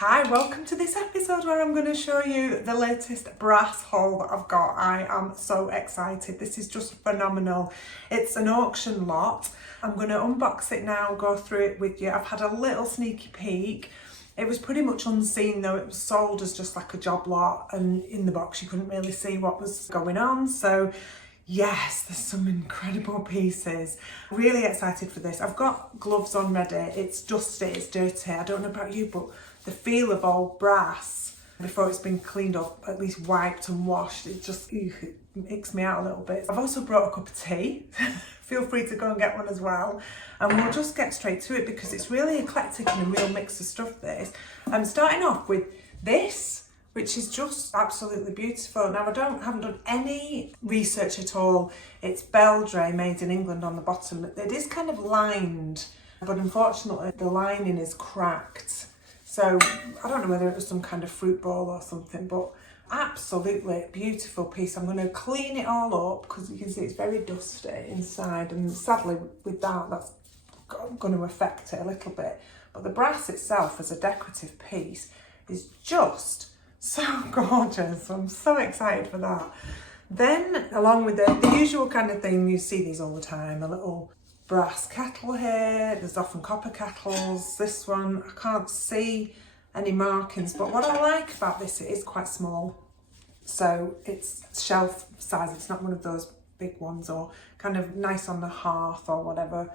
Hi, welcome to this episode where I'm going to show you the latest brass haul that I've got. I am so excited. This is just phenomenal. It's an auction lot. I'm going to unbox it now, go through it with you. I've had a little sneaky peek. It was pretty much unseen though. It was sold as just like a job lot, and in the box you couldn't really see what was going on. So yes, there's some incredible pieces. Really excited for this. I've got gloves on ready. It's dusty, it's dirty. I don't know about you, but the feel of old brass before it's been cleaned up, at least wiped and washed, it just it icks me out a little bit. I've also brought a cup of tea. Feel free to go and get one as well. And we'll just get straight to it because it's really eclectic and a real mix of stuff, this. I'm starting off with this, which is just absolutely beautiful. Now, haven't done any research at all. It's Beldray, made in England on the bottom. It is kind of lined, but unfortunately the lining is cracked. So I don't know whether it was some kind of fruit bowl or something, but absolutely beautiful piece. I'm going to clean it all up because you can see it's very dusty inside, and sadly with that's going to affect it a little bit. But the brass itself as a decorative piece is just so gorgeous. I'm so excited for that. Then along with the usual kind of thing, you see these all the time, a little brass kettle here. There's often copper kettles. This one, I can't see any markings, but what I like about this, it is quite small. So it's shelf size. It's not one of those big ones, or kind of nice on the hearth or whatever.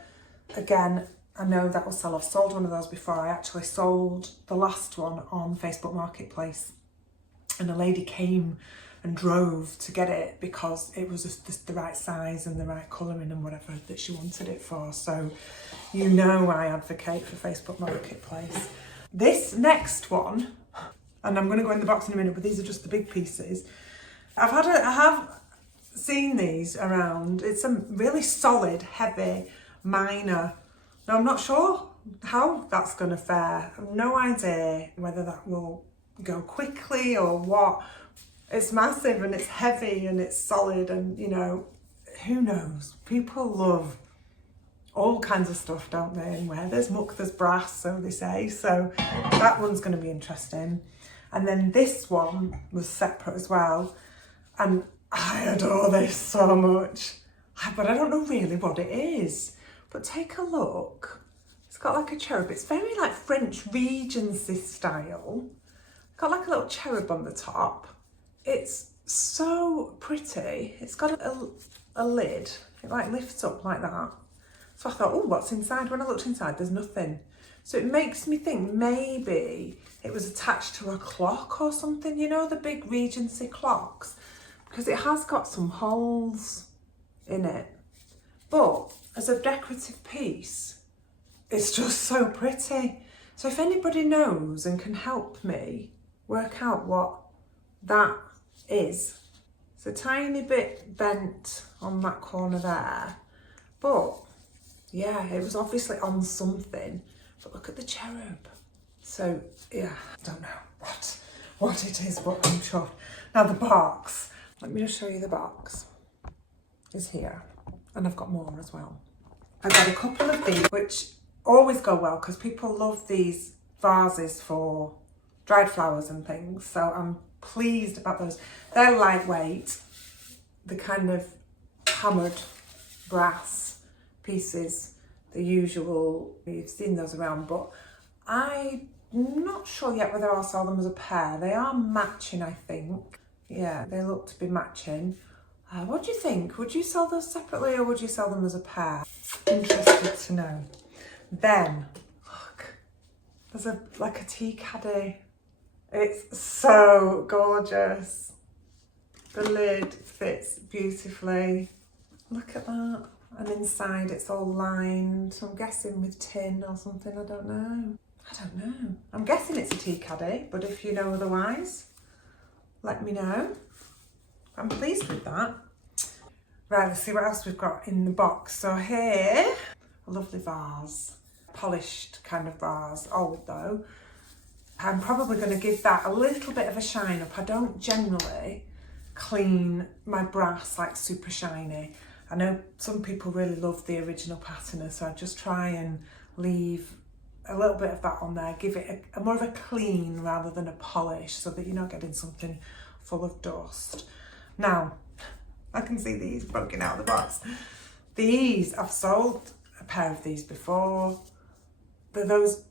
Again, I know that will sell. I've sold one of those before. I actually sold the last one on Facebook Marketplace, and a lady came and drove to get it because it was just the right size and the right colouring and whatever that she wanted it for. So you know I advocate for Facebook Marketplace. This next one, and I'm going to go in the box in a minute, but these are just the big pieces. I have seen these around. It's a really solid, heavy miner. Now I'm not sure how that's going to fare. I have no idea whether that will go quickly or what. It's massive and it's heavy and it's solid, and you know, who knows? People love all kinds of stuff, don't they? And where there's muck, there's brass, so they say. So that one's going to be interesting. And then this one was separate as well. And I adore this so much. But I don't know really what it is. But take a look. It's got like a cherub. It's very like French Regency style. Got like a little cherub on the top. It's so pretty. It's got a lid. It like lifts up like that. So I thought, oh, what's inside? When I looked inside, there's nothing. So it makes me think maybe it was attached to a clock or something, you know, the big Regency clocks, because it has got some holes in it. But as a decorative piece, it's just so pretty. So if anybody knows and can help me work out what that is, it's a tiny bit bent on that corner there, but yeah, it was obviously on something. But look at the cherub. So yeah, I don't know what it is, but I'm sure. Now the box, let me just show you the box, is here, and I've got more as well. I've got a couple of these which always go well because people love these vases for dried flowers and things, so I'm pleased about those. They're lightweight, the kind of hammered brass pieces, the usual, you've seen those around, but I'm not sure yet whether I'll sell them as a pair. They are matching, I think. Yeah, they look to be matching. What do you think? Would you sell those separately or would you sell them as a pair? Interested to know. Then, look, there's like a tea caddy. It's so gorgeous. The lid fits beautifully. Look at that. And inside it's all lined. So I'm guessing with tin or something. I don't know. I'm guessing it's a tea caddy, but if you know otherwise, let me know. I'm pleased with that. Right, let's see what else we've got in the box. So here, a lovely vase. Polished kind of vase, old though. I'm probably going to give that a little bit of a shine up. I don't generally clean my brass like super shiny. I know some people really love the original patina, so I just try and leave a little bit of that on there, give it a more of a clean rather than a polish, so that you're not getting something full of dust. Now, I can see these broken out of the box. These, I've sold a pair of these before. They're those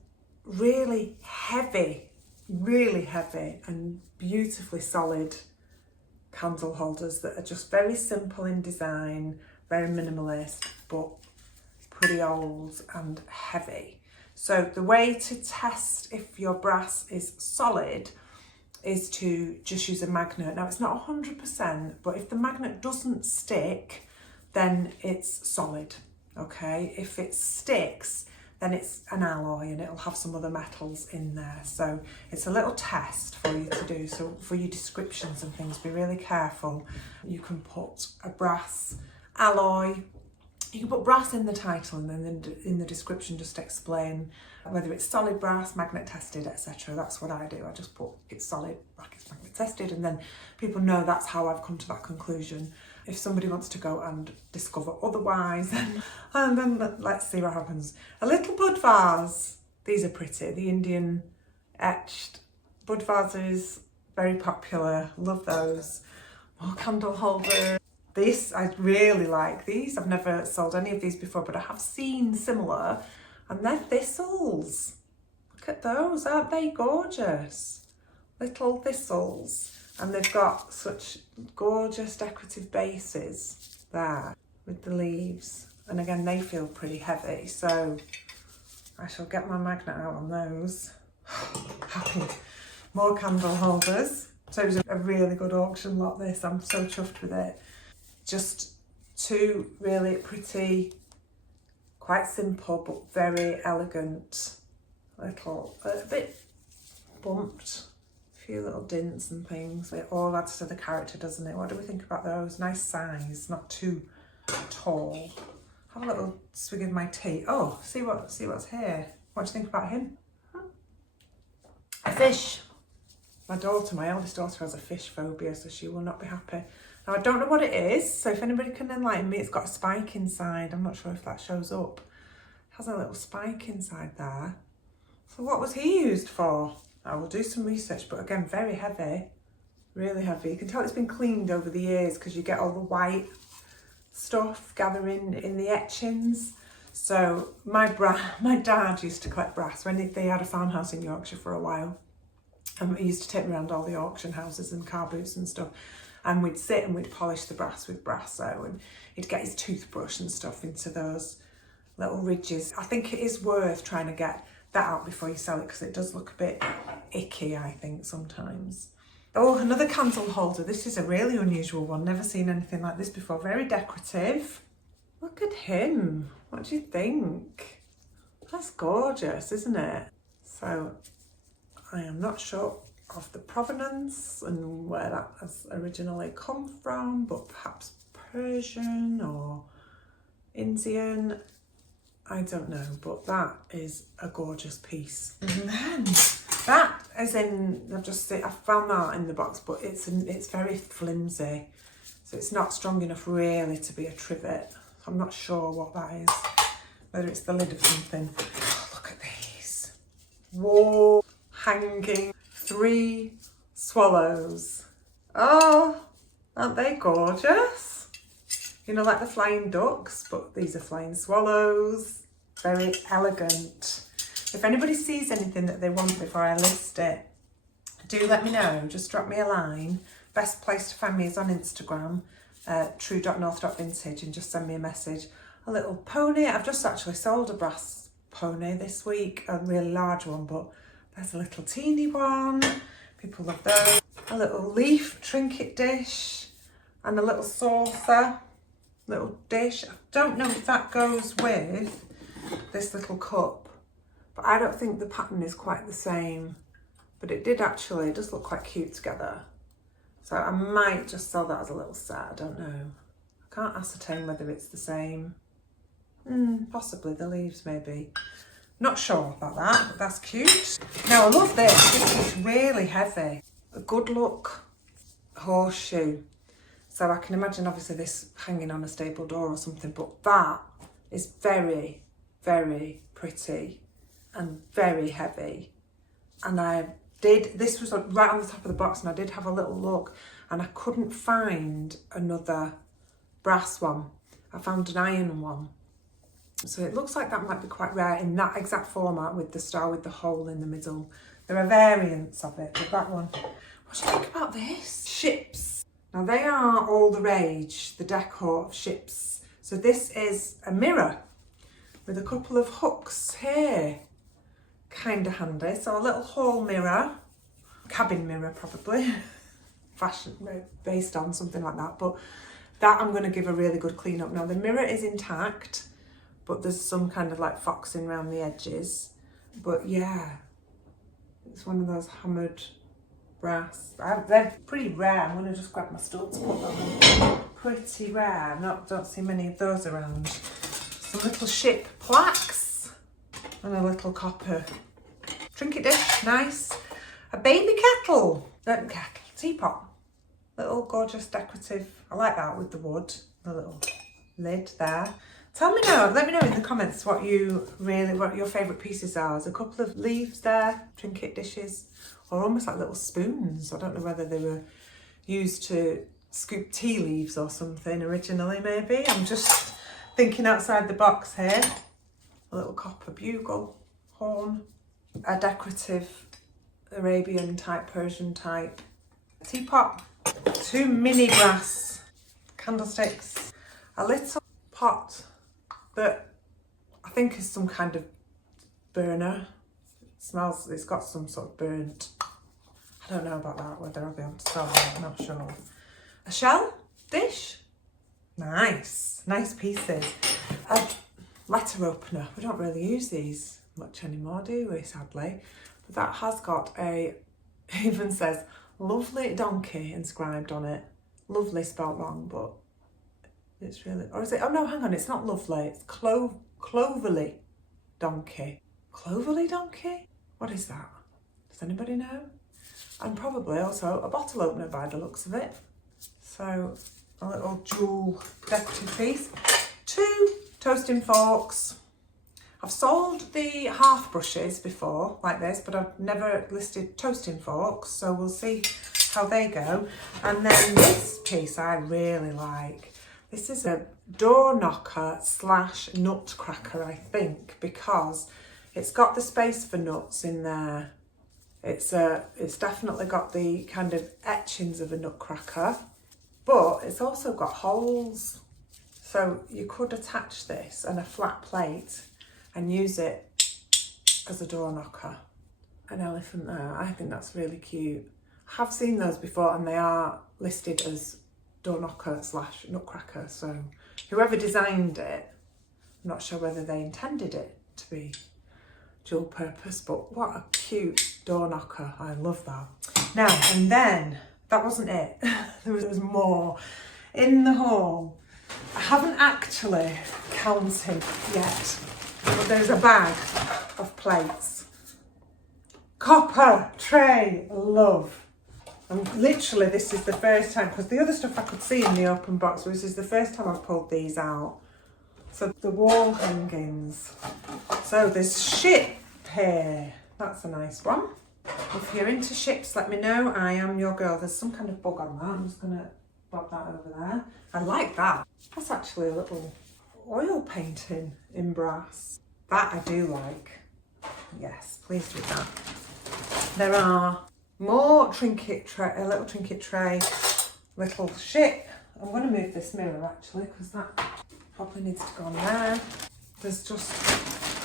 really heavy and beautifully solid candle holders that are just very simple in design, very minimalist, but pretty old and heavy. So the way to test if your brass is solid is to just use a magnet. Now it's not 100%, but if the magnet doesn't stick, then it's solid, okay? If it sticks, then it's an alloy and it'll have some other metals in there. So it's a little test for you to do. So for your descriptions and things, be really careful. You can put a brass alloy, you can put brass in the title, and then in the description just explain whether it's solid brass, magnet tested, etc. That's what I do. I just put it's solid, like it's magnet tested, and then people know that's how I've come to that conclusion. If somebody wants to go and discover otherwise, and then let's see what happens. A little bud vase. These are pretty. The Indian etched bud vases, very popular. Love those. More candle holders. This, I really like these. I've never sold any of these before, but I have seen similar, and they're thistles. Look at those, aren't they gorgeous? Little thistles. And they've got such gorgeous decorative bases there with the leaves. And again, they feel pretty heavy, so I shall get my magnet out on those. Happy. More candle holders. So it was a really good auction lot, this. I'm so chuffed with it. Just two really pretty, quite simple but very elegant, little, a bit bumped, a few little dints and things. It all adds to the character, doesn't it? What do we think about those? Nice size, not too tall. Have a little swig of my tea. Oh, see what's here. What do you think about him? A fish. My eldest daughter has a fish phobia, so she will not be happy. Now, I don't know what it is, so if anybody can enlighten me, it's got a spike inside. I'm not sure if that shows up. It has a little spike inside there. So what was he used for? I will do some research, but again, very heavy, really heavy. You can tell it's been cleaned over the years because you get all the white stuff gathering in the etchings. So my dad used to collect brass when they had a farmhouse in Yorkshire for a while. And he used to take me around all the auction houses and car booths and stuff. And we'd sit and we'd polish the brass with Brasso, and he'd get his toothbrush and stuff into those little ridges. I think it is worth trying to get that out before you sell it, because it does look a bit icky, I think, sometimes. Oh, another candle holder. This is a really unusual one. Never seen anything like this before. Very decorative. Look at him. What do you think? That's gorgeous, isn't it? So I am not sure of the provenance and where that has originally come from, but perhaps Persian or Indian, I don't know, but that is a gorgeous piece. And then that is in, I found that in the box, but it's very flimsy, so it's not strong enough really to be a trivet. I'm not sure what that is, whether it's the lid of something. Oh, look at these. Whoa, hanging 3 swallows. Oh, aren't they gorgeous? You know, like the flying ducks, but these are flying swallows. Very elegant. If anybody sees anything that they want before I list it, do let me know. Just drop me a line. Best place to find me is on Instagram, true.north.vintage, and just send me a message. A little pony. I've just actually sold a brass pony this week, a really large one, but there's a little teeny one. People love those. A little leaf trinket dish and a little saucer, little dish. I don't know if that goes with this little cup, but I don't think the pattern is quite the same. But it does look quite cute together. So I might just sell that as a little set. I don't know. I can't ascertain whether it's the same. Possibly the leaves, maybe. Not sure about that, but that's cute. Now I love this. This is really heavy. A good look horseshoe. So I can imagine obviously this hanging on a stable door or something, but that is very, very pretty. and very heavy. And this was right on the top of the box, and I did have a little look and I couldn't find another brass one. I found an iron one. So it looks like that might be quite rare in that exact format with the star with the hole in the middle. There are variants of it, but that one. What do you think about this? Ships. Now they are all the rage, the decor of ships. So this is a mirror with a couple of hooks here. Kind of handy. So a little hall mirror, cabin mirror probably, fashion based on something like that. But that I'm going to give a really good clean up. Now the mirror is intact, but there's some kind of like foxing around the edges. But yeah, it's one of those hammered brass. They're pretty rare. I'm going to just grab my stool to put them on. Pretty rare. Don't see many of those around. Some little ship plaques and a little copper trinket dish. Nice. A baby kettle. Teapot. Little gorgeous decorative. I like that with the wood. The little lid there. Let me know in the comments what your favourite pieces are. There's a couple of leaves there, trinket dishes, or almost like little spoons. I don't know whether they were used to scoop tea leaves or something originally, maybe. I'm just thinking outside the box here. A little copper bugle, horn, a decorative Arabian type, Persian type teapot, 2 mini brass candlesticks, a little pot that I think is some kind of burner. It's got some sort of burnt. I don't know about that, whether I'll be able to sell it, I'm not sure. A shell dish. Nice pieces. A letter opener. We don't really use these much anymore, do we, sadly? But that has got even says lovely donkey inscribed on it. Lovely spelt wrong, but it's really, or is it, oh no, hang on, it's not lovely, it's cloverly donkey. Cloverly donkey? What is that? Does anybody know? And probably also a bottle opener by the looks of it. So a little jewel decorative piece. 2 toasting forks. I've sold the hearth brushes before like this, but I've never listed toasting forks, so we'll see how they go. And then this piece I really like. This is a door knocker / nutcracker, I think, because it's got the space for nuts in there. It's definitely got the kind of etchings of a nutcracker, but it's also got holes. So you could attach this and a flat plate and use it as a door knocker. An elephant there. I think that's really cute. I have seen those before and they are listed as door knocker / nutcracker, so whoever designed it, I'm not sure whether they intended it to be dual purpose, but what a cute door knocker. I love that. Now, and then that wasn't it. there was more in the haul. I haven't actually counted yet, but there's a bag of plates. Copper tray, love. And literally this is the first time, because the other stuff I could see in the open box, this is the first time I've pulled these out. So the wall hangings. So there's ship here. That's a nice one. If you're into ships, let me know. I am your girl. There's some kind of bug on that. I'm just going to bob that over there. I like that. That's actually a little oil painting in brass. That I do like. Yes, pleased with that. There are more trinket tray, a little trinket tray, little ship. I'm going to move this mirror actually, because that probably needs to go on there. There's just,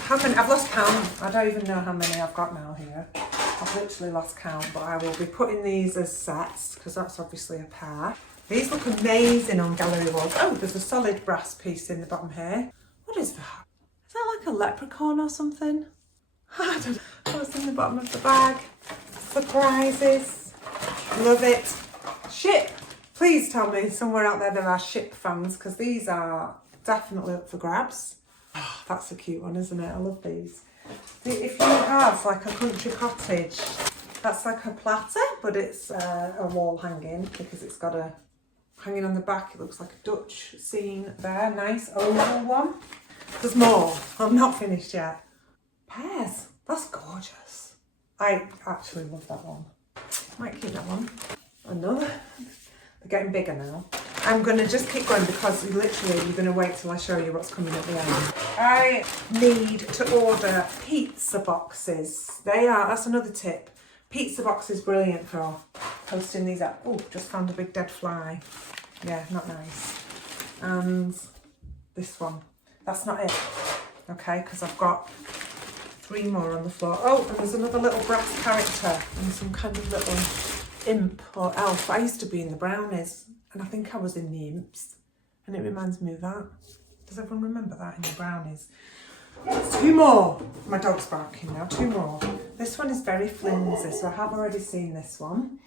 how many, I've lost count. I don't even know how many I've got now here. I've literally lost count, but I will be putting these as sets, because that's obviously a pair. These look amazing on gallery walls. Oh, there's a solid brass piece in the bottom here. What is that? Is that like a leprechaun or something? I don't know what's in the bottom of the bag. Surprises. Love it. Ship. Please tell me somewhere out there are ship fans, because these are definitely up for grabs. Oh, that's a cute one, isn't it? I love these. If you have like a country cottage, that's like a platter, but it's a wall hanging, because it's got a hanging on the back. It looks like a Dutch scene there. Nice oval one. There's more. I'm not finished yet. Pears. That's gorgeous. I actually love that one. Might keep that one. Another. They're getting bigger now. I'm going to just keep going because literally you're going to wait till I show you what's coming at the end. I need to order pizza boxes. That's another tip. Pizza box is brilliant for posting these up. Oh, just found a big dead fly. Yeah, not nice. And this one. That's not it. Okay, because I've got 3 more on the floor. Oh, and there's another little brass character and some kind of little imp or elf. I used to be in the brownies and I think I was in the imps. And it reminds me of that. Does everyone remember that in the brownies? 2 more. My dog's barking now. 2 more. This one is very flimsy, so I have already seen this one,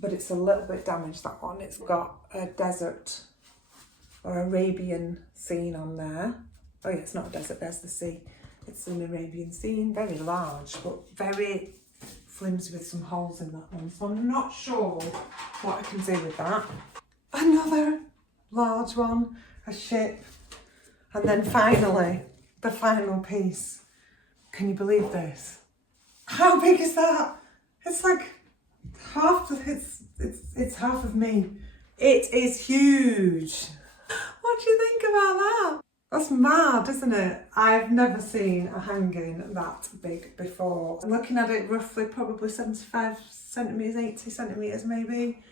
but it's a little bit damaged, that one. It's got a desert or Arabian scene on there. Oh yeah, it's not a desert, there's the sea. It's an Arabian scene, very large, but very flimsy with some holes in that one. So I'm not sure what I can do with that. Another large one, a ship. And then finally, the final piece. Can you believe this? How big is that? It's like half of it's half of me. It is huge. What do you think about that? That's mad, isn't it? I've never seen a hanging that big before. I'm looking at it roughly probably 75 centimetres, 80 centimetres maybe.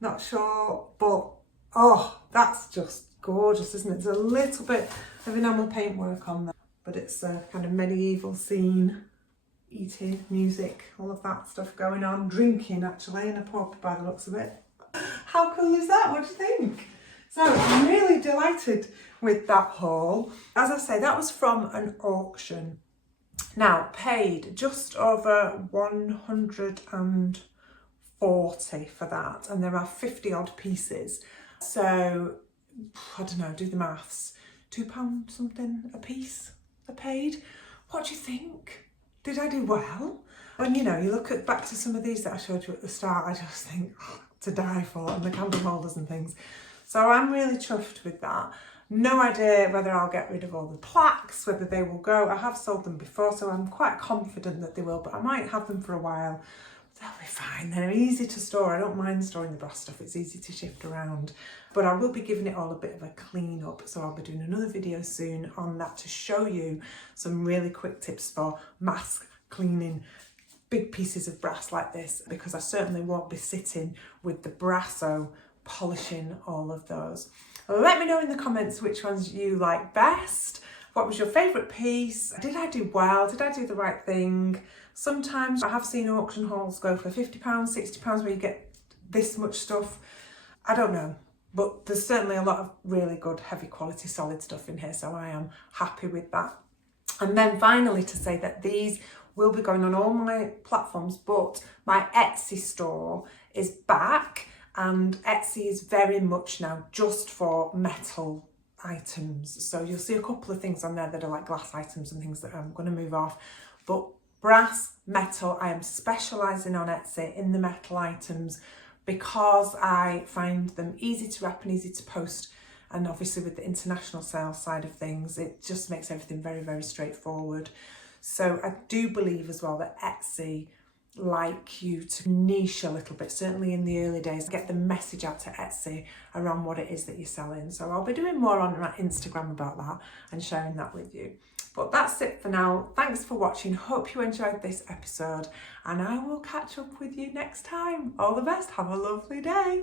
Not sure, but oh, that's just gorgeous, isn't it? There's a little bit of enamel paintwork on there, but it's a kind of medieval scene. Eating, music, all of that stuff going on. Drinking actually in a pub by the looks of it. How cool is that? What do you think? So I'm really delighted with that haul. As I say, that was from an auction. Now, paid just over 140 for that, and there are 50 odd pieces. So, I don't know, do the maths. £2 something a piece are paid. What do you think? Did I do well? And you know, you look at back to some of these that I showed you at the start, I just think, oh, to die for, and the candle holders and things. So I'm really chuffed with that. No idea whether I'll get rid of all the plaques, whether they will go. I have sold them before, so I'm quite confident that they will, but I might have them for a while. They'll be fine. They're easy to store. I don't mind storing the brass stuff. It's easy to shift around. But I will be giving it all a bit of a clean up. So I'll be doing another video soon on that to show you some really quick tips for mask cleaning big pieces of brass like this, because I certainly won't be sitting with the Brasso polishing all of those. Let me know in the comments which ones you like best. What was your favourite piece? Did I do well? Did I do the right thing? Sometimes I have seen auction hauls go for £50, £60 where you get this much stuff. I don't know, but there's certainly a lot of really good, heavy quality, solid stuff in here, so I am happy with that. And then finally to say that these will be going on all my platforms, but my Etsy store is back, and Etsy is very much now just for metal items. So you'll see a couple of things on there that are like glass items and things that I'm going to move off. But brass, metal, I am specialising on Etsy in the metal items because I find them easy to wrap and easy to post. And obviously with the international sales side of things, it just makes everything very, very straightforward. So I do believe as well that Etsy like you to niche a little bit, certainly in the early days, get the message out to Etsy around what it is that you're selling. So I'll be doing more on my Instagram about that and sharing that with you. But that's it for now. Thanks for watching. Hope you enjoyed this episode, and I will catch up with you next time. All the best. Have a lovely day.